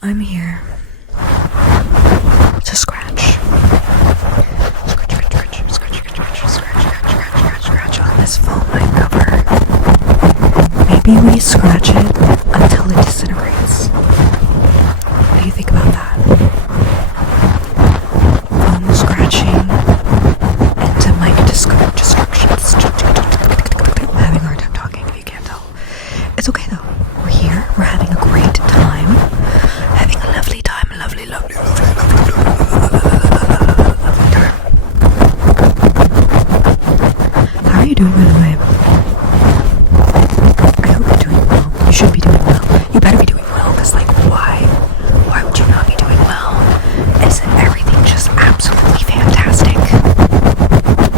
I'm here to scratch. Scratch on this foam mic cover. Maybe we scratch it until it disintegrates. What do you think about that? Foam scratching into mic destructions. I'm having a hard time talking if you can't tell. It's okay though. We're here. We're having a great time. Having a lovely time. Lovely time. How are you doing, by the way? I hope you're doing well. You should be doing well. You better be doing well, because, like, why? Why would you not be doing well? Isn't everything just absolutely fantastic?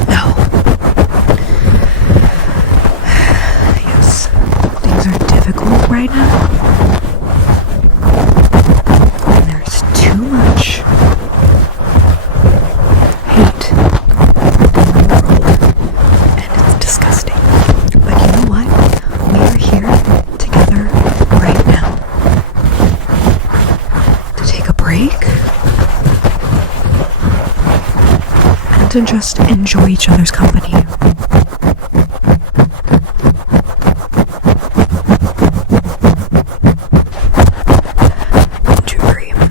No. Yes. Things are difficult right now. And there's too much hate in the world. And it's disgusting. But you know what? We are here together right now to take a break and to just enjoy each other's company. To breathe.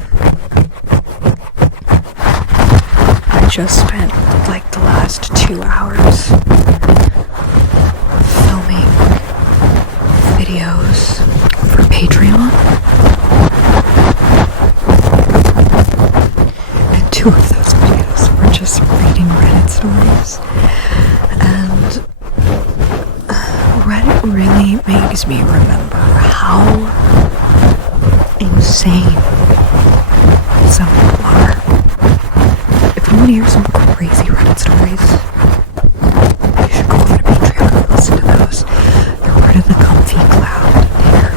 I just spent like the last 2 hours filming videos for Patreon, and 2 of those videos were just reading Reddit stories, and Reddit really makes me remember how insane some people are. If you want to hear some crazy Reddit stories, you should go over to Patreon and listen to those. They're part of the comfy cloud there.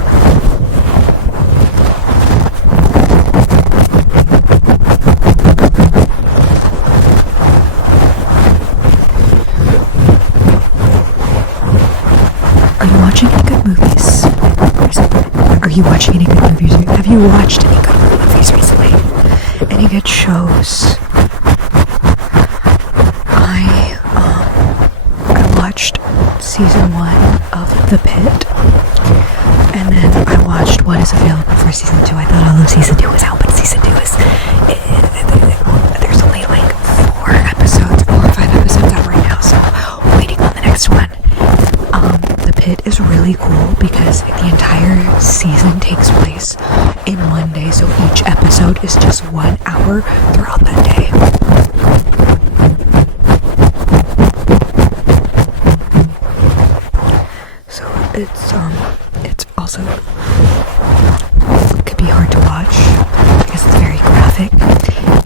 Are you watching any good movies? Are you watching any good movies? Have you watched any good movies recently? Any good shows? I watched season 1 of The Pit, and then I watched what is available for season 2. I thought all of season 2 was out, but season 2 is there's only like 4 or 5 episodes out right now, so waiting on the next one. The Pit is really cool because the entire season takes place in one day, so each episode is just 1 hour throughout that day. So it's also, it could be hard to watch because it's very graphic.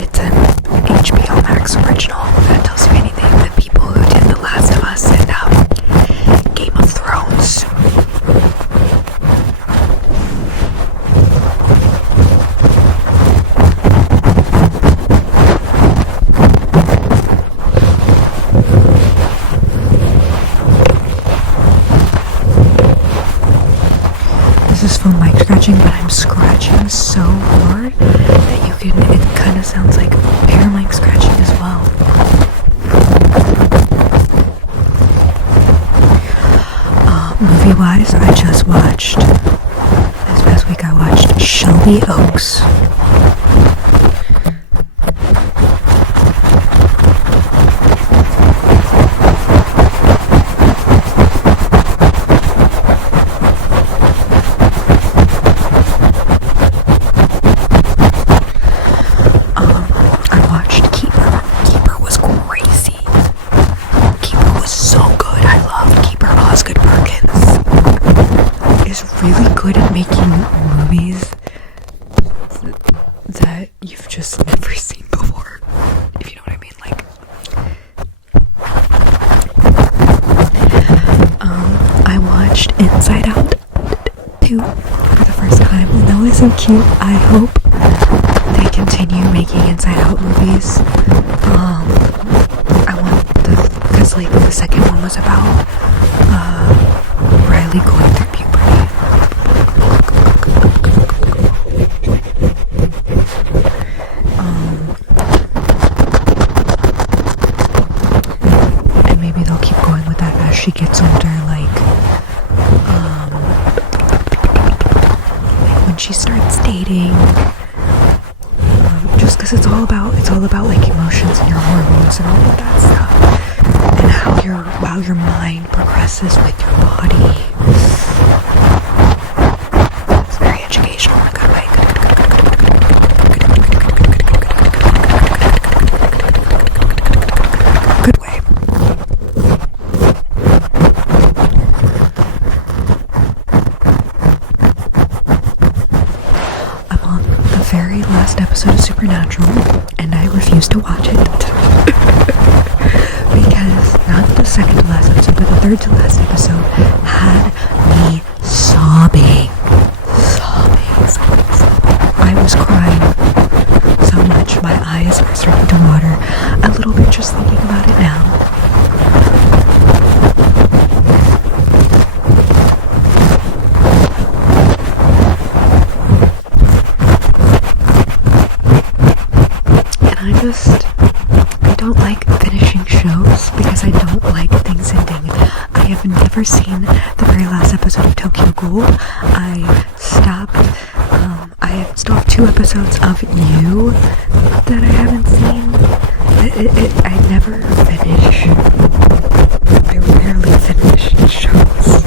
It's an HBO Max original. If that tells you anything, the people who did The Last of Us and Game of Thrones. This is phone mic scratching, but I'm scratching so hard that it kind of sounds like air mic scratching as well. Movie-wise, I just watched, this past week I watched Shelby Oaks. I watched Keeper. Keeper was crazy. Keeper was so good. I loved Keeper. Osgood Perkins is really good at making movies that you've just never seen before, if you know what I mean. Like, I watched Inside Out 2 for the first time, and that was so cute. I hope they continue making Inside Out movies. I want because like the second one was about Riley going through puberty. because it's all about like emotions and your hormones and all of that stuff, and how your mind progresses with your body. It's very educational in a good way. Good way. I'm on the very last episode of Supernatural, and I refuse to watch it because not the second to last episode, but the third to last episode had me sobbing. I was crying so much, my eyes are starting to water a little bit just thinking about it now. I don't like finishing shows because I don't like things ending. I have never seen the very last episode of Tokyo Ghoul. I have still have 2 episodes of You that I haven't seen. I never finish. I rarely finish shows.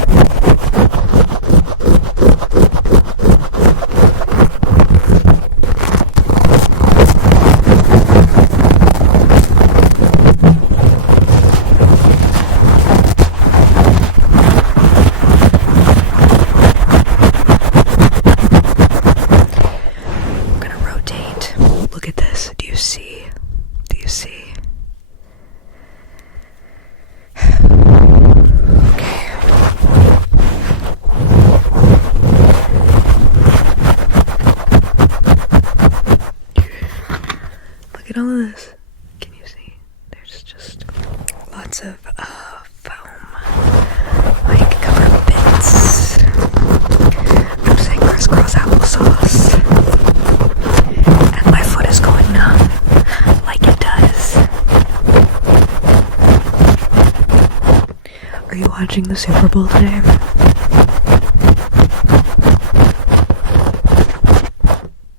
Watching the Super Bowl today.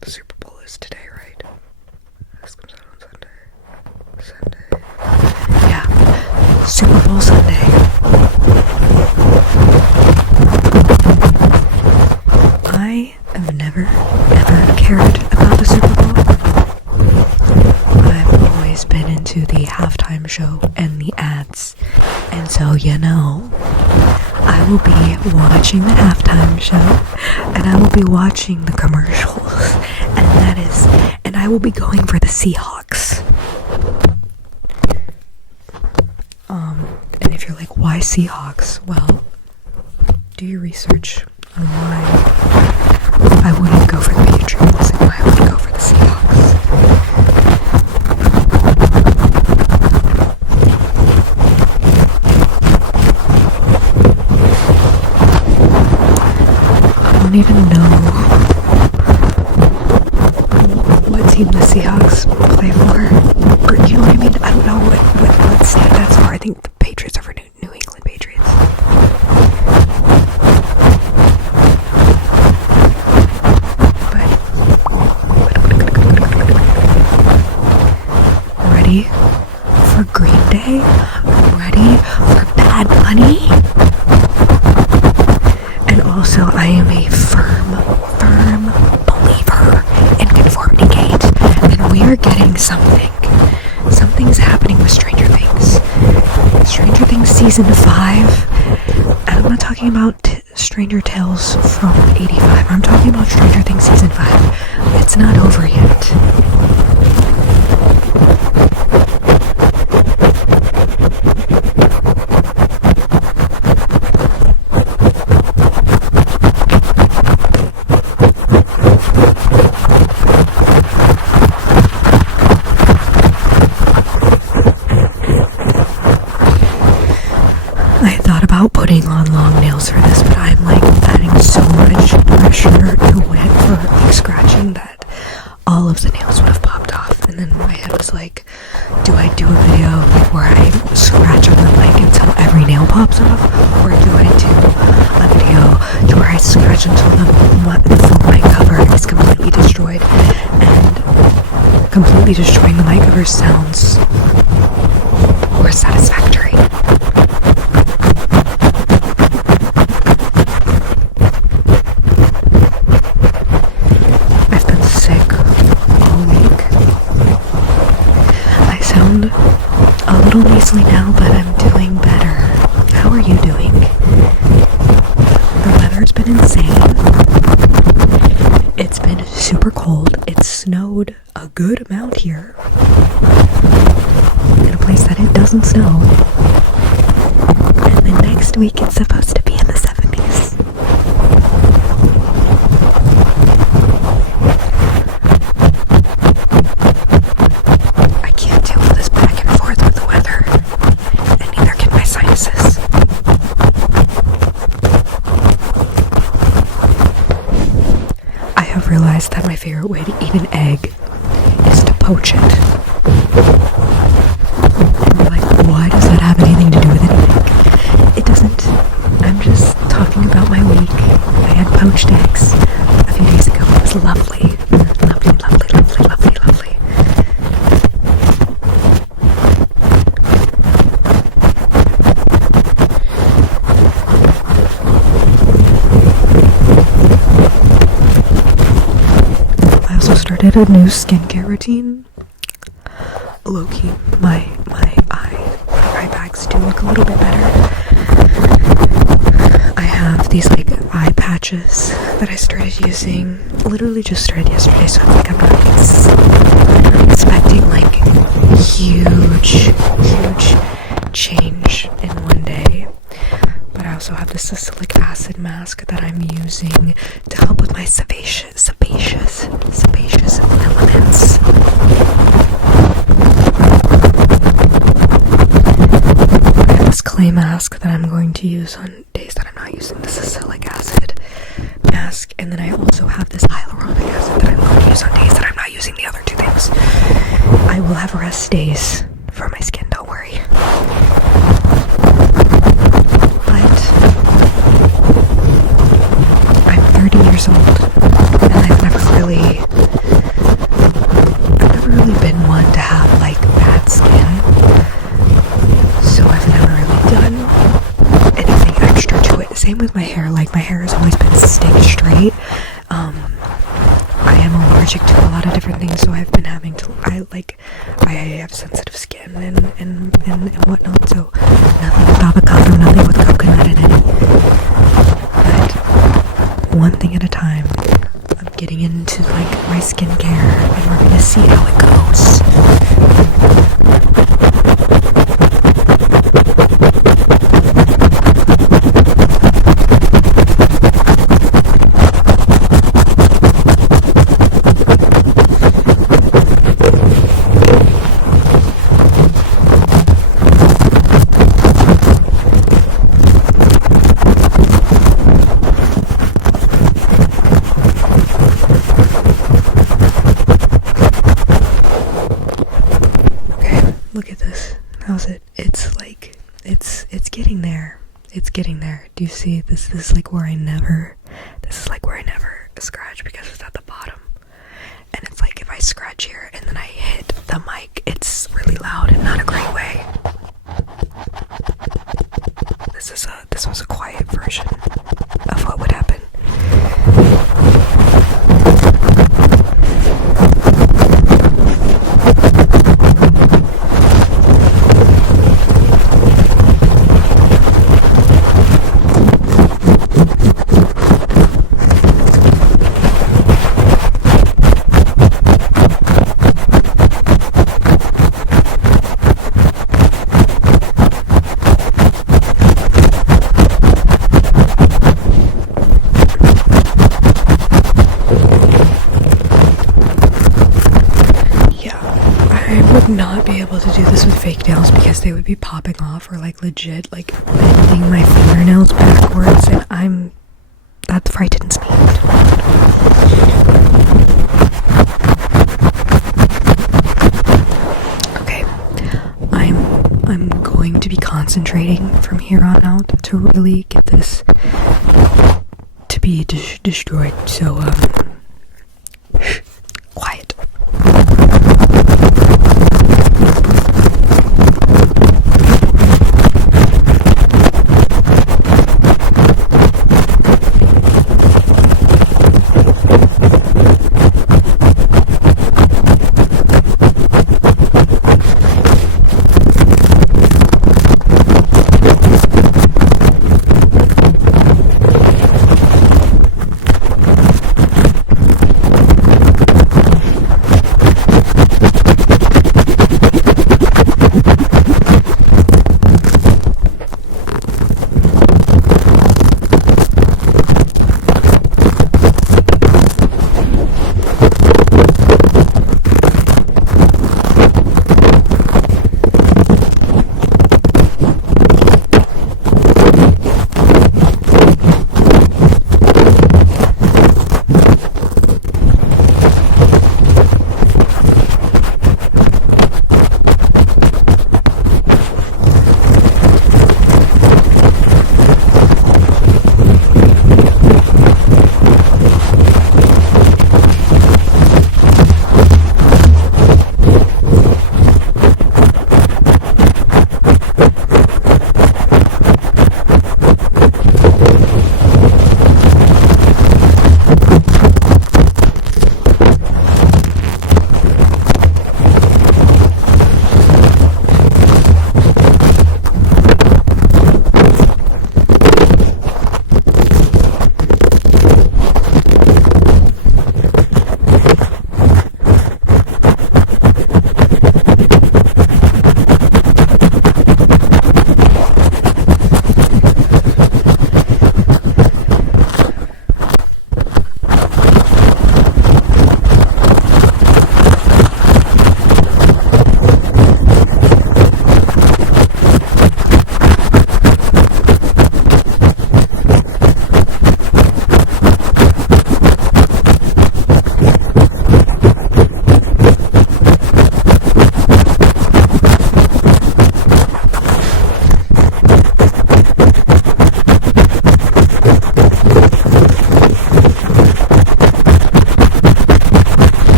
The Super Bowl is today, right? This comes out on Sunday. Yeah, Super Bowl Sunday. I have never, ever cared about the Super Bowl. I've always been into the halftime show and the ads. And so, I will be watching the halftime show, and I will be watching the commercials, and I will be going for the Seahawks. And if you're like, why Seahawks? Well, do your research on why I wouldn't go for the Patriots and why I would go for the Seahawks. I don't even know what team the Seahawks play for, or you know what I mean? I don't know what state that's for. I think the Patriots are for New England Patriots. But ready for Green Day? Ready for Bad Bunny? And also, I am a firm believer in conformity gate, and we are getting something. Something's happening with Stranger Things. Stranger Things season 5, and I'm not talking about Stranger Tales from 85. I'm talking about Stranger Things season 5. It's not over yet. Putting on long nails for this, but I'm like adding so much pressure to it for like scratching that all of the nails would have popped off. And then my head was like, do I do a video like where I scratch on the mic until every nail pops off, or do I do a video to where I scratch until the full mic cover is completely destroyed? And completely destroying the mic ever sounds or satisfactory. I've been sick all week. I sound a little nasally now, but I'm doing better. How are you doing? The weather's been insane. It's been super cold. It snowed a good amount here. In a place that it doesn't snow. And then next week it's supposed to be in the 70s. I can't deal with this back and forth with the weather. And neither can my sinuses. I have realized that my favorite way to eat an egg is to poach it. And you're like, why does that have anything to do with anything? It doesn't. I'm just talking about my week. I had poached eggs a few days ago. It was lovely. Lovely, lovely, lovely, lovely, lovely. I also started a new skincare routine. Low-key, my eye bags do look a little bit better. I have these like eye patches that I started using, literally just started yesterday, so I'm like, I'm not expecting like huge change in one day. But I also have this salicylic acid mask that I'm using to help with my sebaceous elements. I have this clay mask that I'm going to use on days that I'm not using the salicylic acid mask, and then I also have this hyaluronic acid that I'm going to use on days that I'm not using the other two things. I will have rest days for my skin, don't worry. But I'm 30 years old, and I've never really been one to have like bad skin, so I've never really done anything extra to it. Same with my hair. Like, my hair has always been stick straight. I am allergic to a lot of different things, so I've been having to, I have sensitive skin and whatnot, so nothing with avocado, nothing with coconut in it. But one thing at a time. I'm getting into like my skincare, and we're gonna see how it goes. Look at this. How's it? It's like, it's getting there. It's getting there. Do you see? This is like where I never scratch, because it's at the bottom. And it's like if I scratch here and then I hit the mic, it's really loud and not a great way. This was a quiet version of what would happen. Not be able to do this with fake nails because they would be popping off, or like legit like bending my fingernails backwards, and that frightens me. Okay, I'm going to be concentrating from here on out to really get this to be destroyed, so quiet.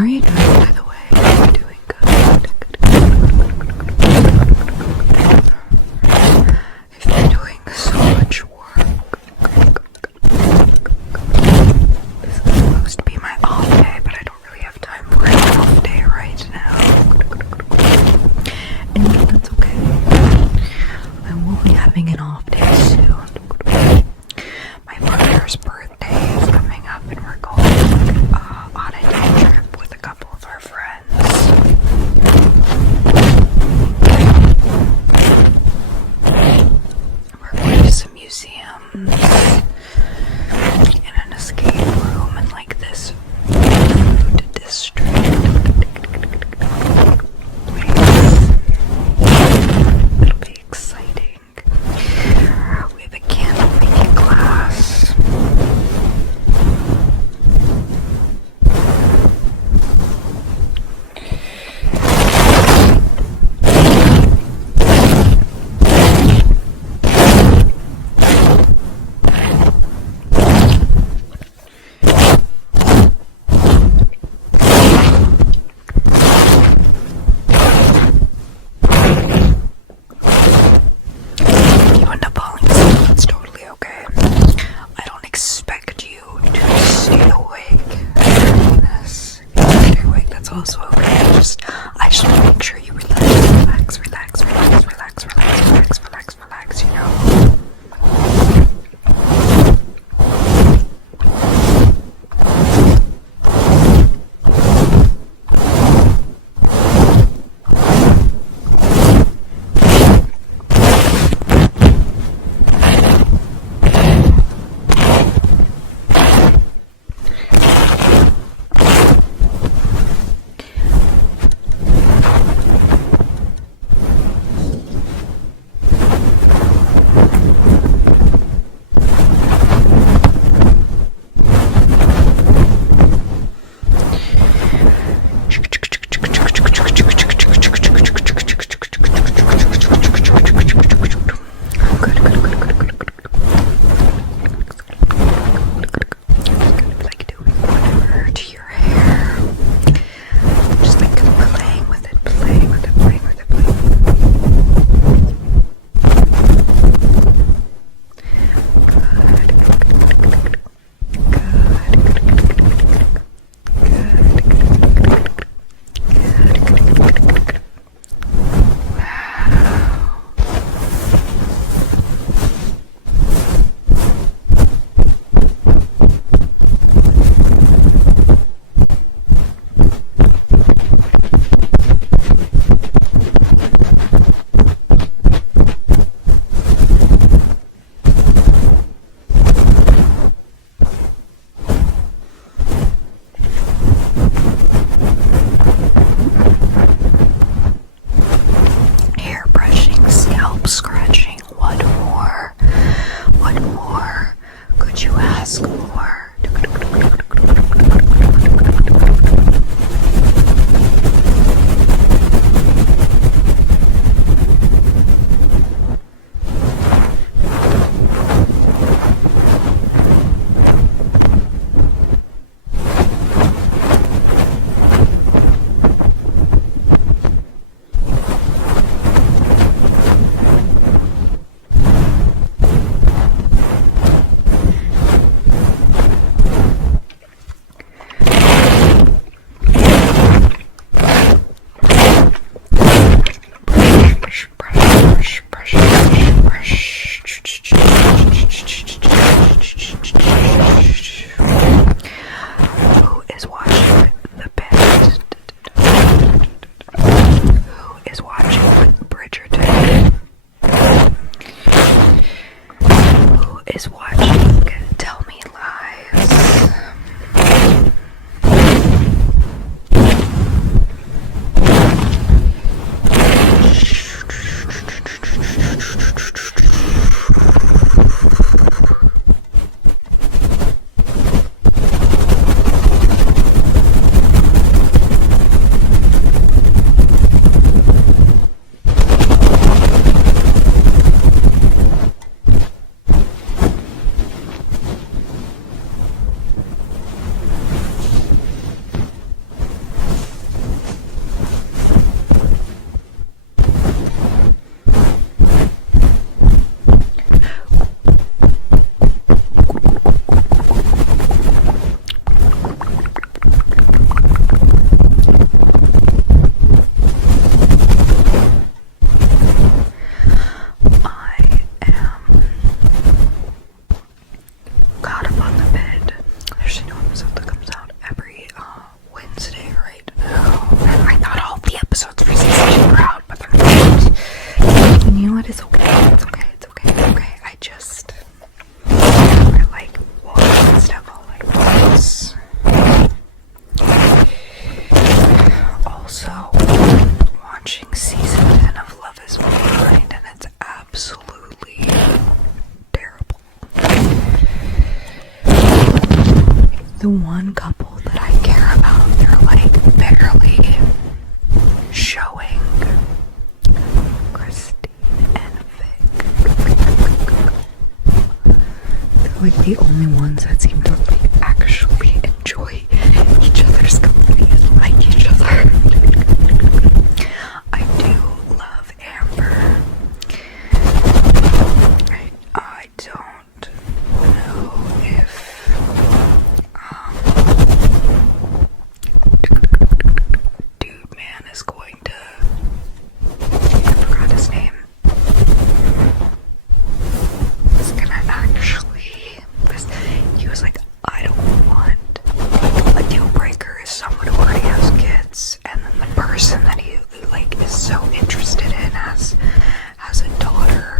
How are you doing, by the way? Are you doing good? If you're doing so much work, this is supposed to be my off day, but I don't really have time for an off day right now. And that's okay. I will be having an off day soon. My brother's birthday is coming up, and we're going on a day trip with a couple of our friends. We're going to some museums and an escape room and like this food district place. It'll be exciting. We have a candle making class. You end up falling asleep, that's totally okay. I don't expect you to stay awake during this. If you stay awake, that's also okay. I just want to make sure you relax, you know? Like doing whatever to your hair. Just like playing with it. Hair brushing, scalp scratching. What more? Could you ask for? the one couple that I care about, they're like barely showing. Christine and Vic. They're like the only ones that seem to like actually enjoy each other's company and like each other. I do love Amber. I don't know if dude man is going to, I forgot his name, is gonna actually, because he was like, I don't want, like, a deal breaker is someone who already has kids, and then the person that he like is so interested in has a daughter.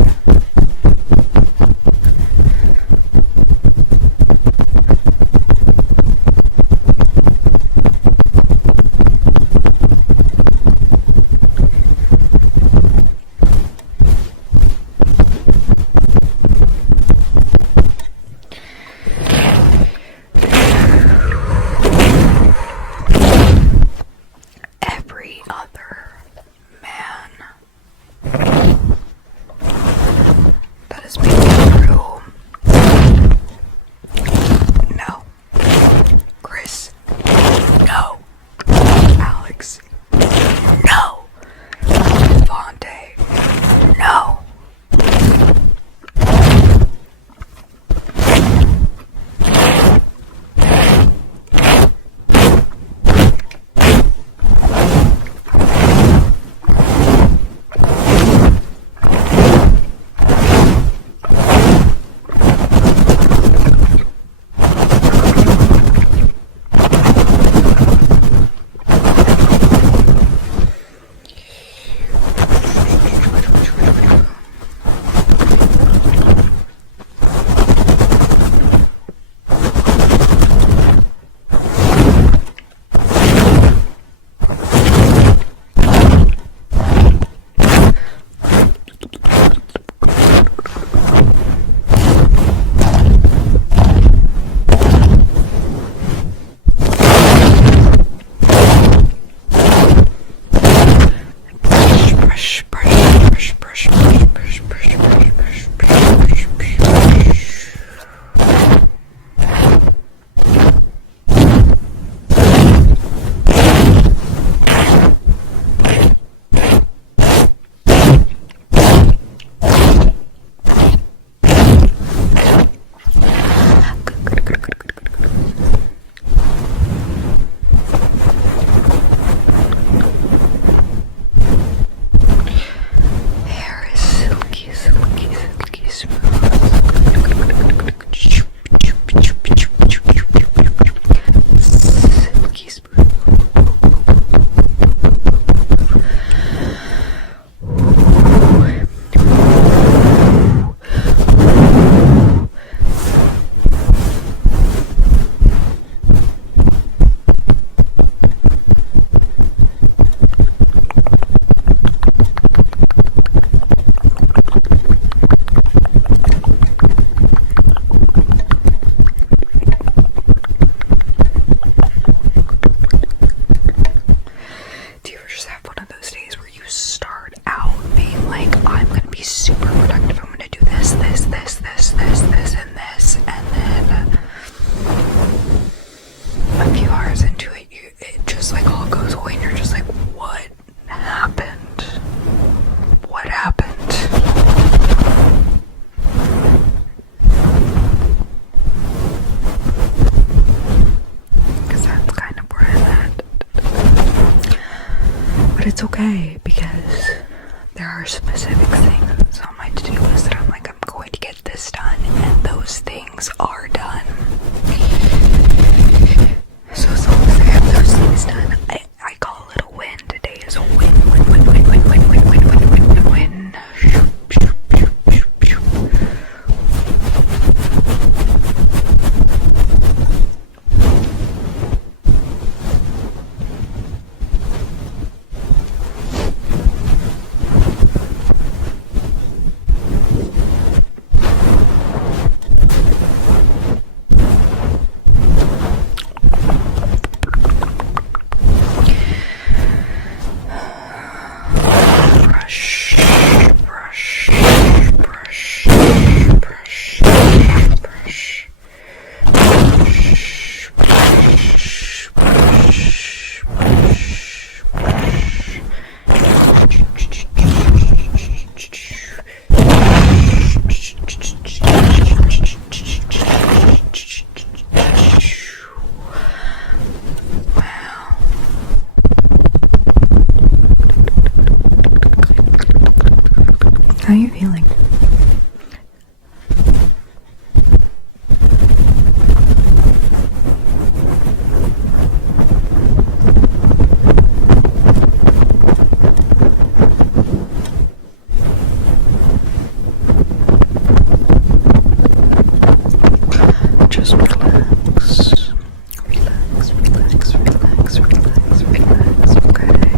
Every other man that has been through, no. Chris, no. Alex, no. Devontae, no. it's okay because there are specific things on my to-do list that I'm like, I'm going to get this done, and those things are done. So as long as I have those things done, I call it a win. Today is a win, win, win, win, win, win, win, win, win, win, win, win. just relax. Relax, relax, relax, relax, relax, okay?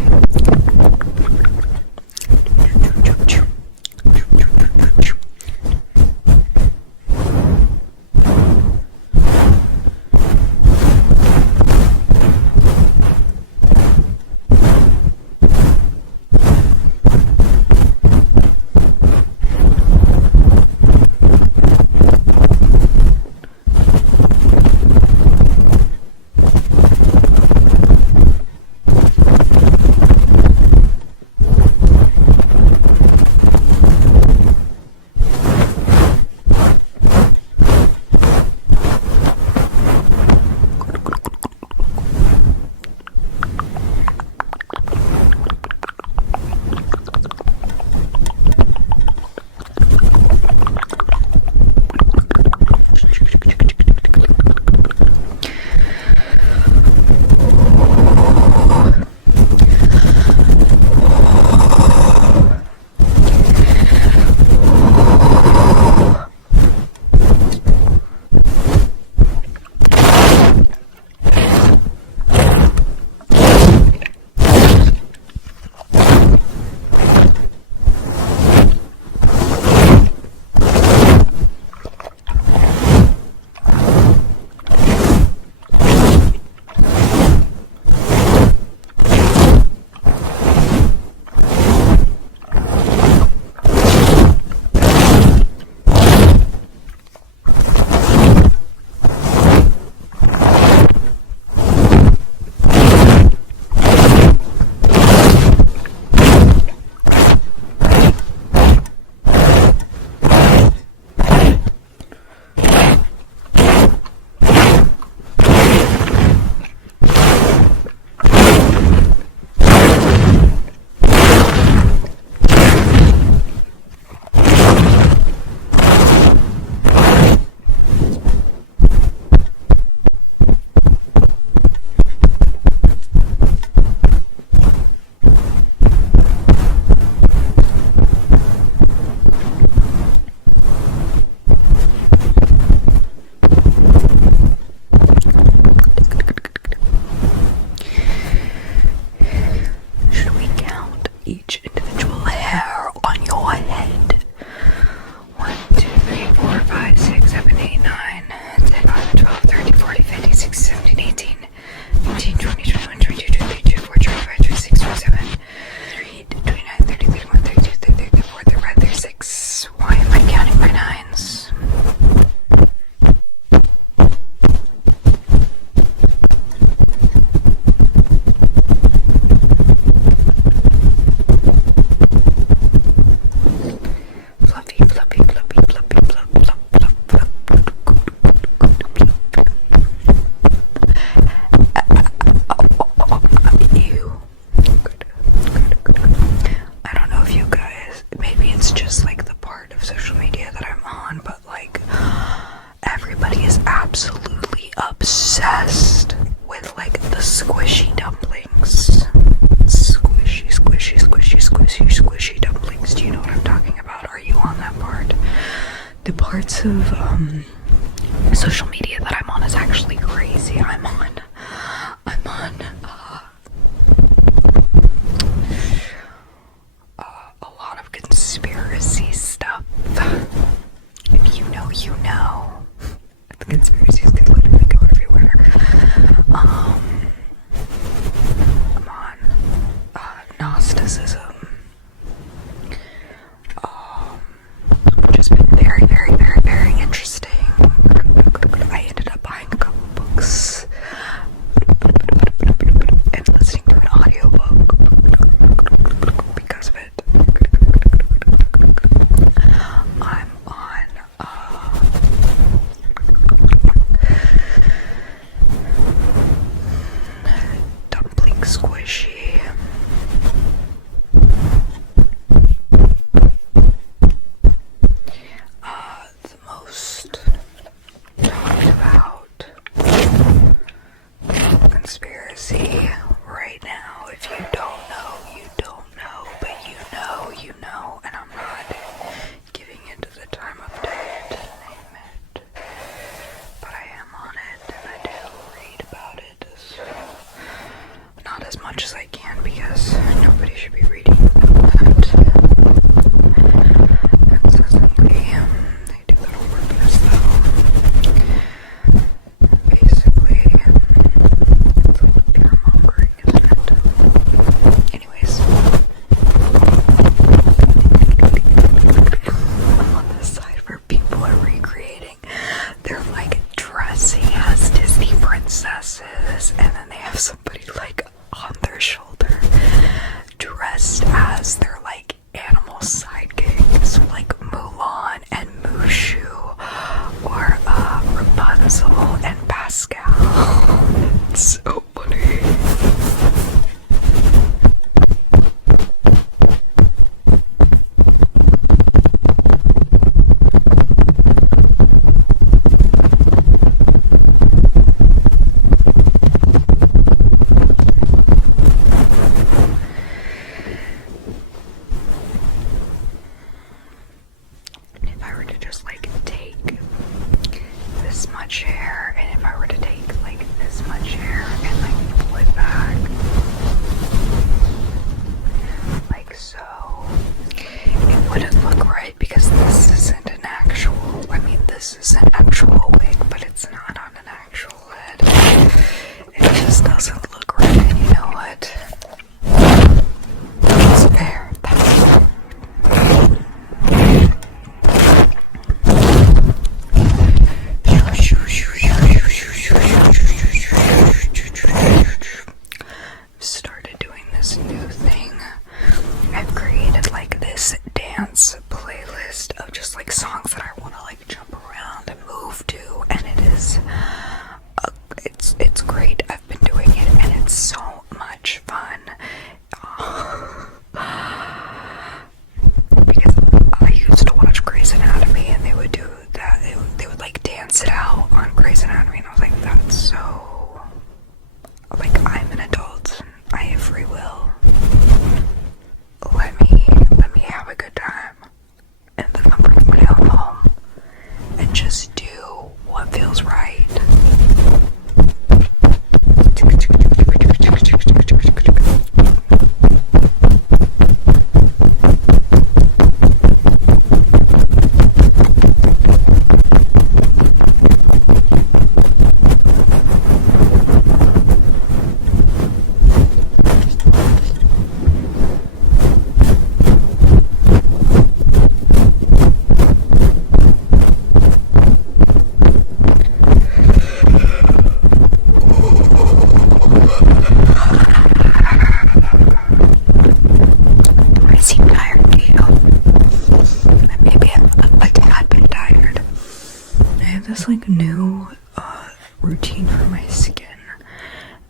routine for my skin,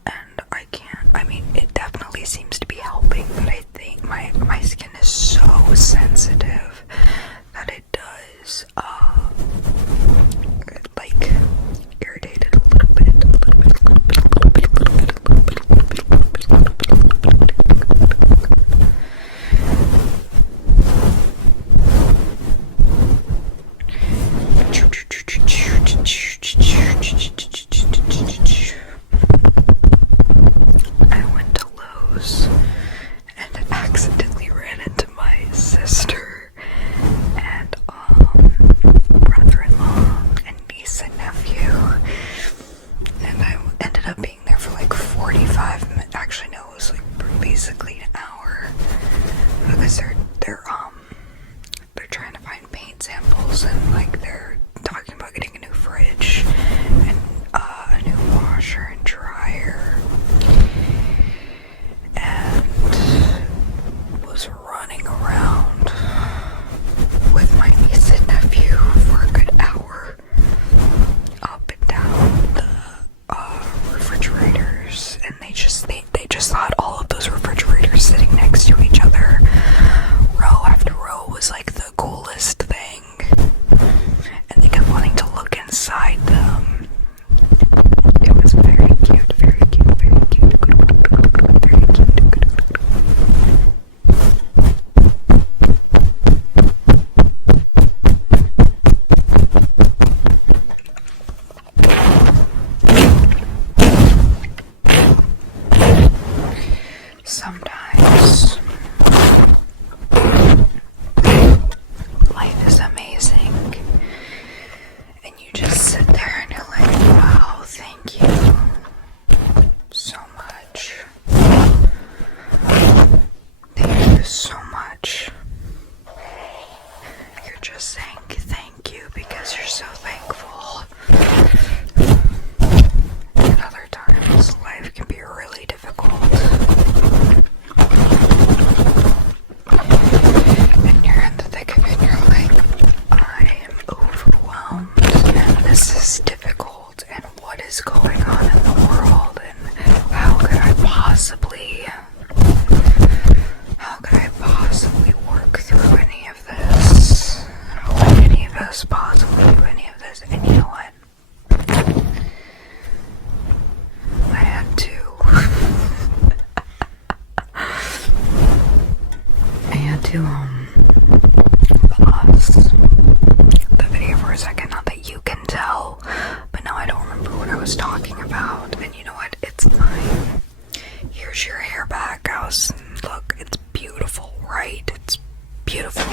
and it definitely seems to be helping, but I think my skin is so sensitive that it does like irritate it a little bit. I went to Lowe's and accidentally ran into my sister and brother-in-law and niece and nephew, and I ended up being there for like 45 minutes. Actually, no, it was like basically an hour, because they're trying to find paint samples, and like they're talking about getting a new fridge and a new washer and dryer, and was running around with my niece and nephew for a good hour up and down the refrigerators, and they just thought all of those refrigerators sitting next to each other, row after row, was like the coolest thing, and they kept wanting to look inside them. It was very cute, very cute, very cute, very cute. Sometimes life is amazing, and you just sit there and you're like, wow, thank you so much. Thank you so much. You're just saying thank you because you're so thankful. And other times, life can be really difficult. And you're in the thick of it, and you're like, I am overwhelmed, and this is difficult, and what is going on in the world, and how could I possibly work through any of this? How could any of us possibly do any of this? And you know what? I had to. Pause the video for a second. Not that you can tell, but now I don't remember what I was talking about. And you know what? It's fine. Here's your hair back. Look, it's beautiful, right? It's beautiful.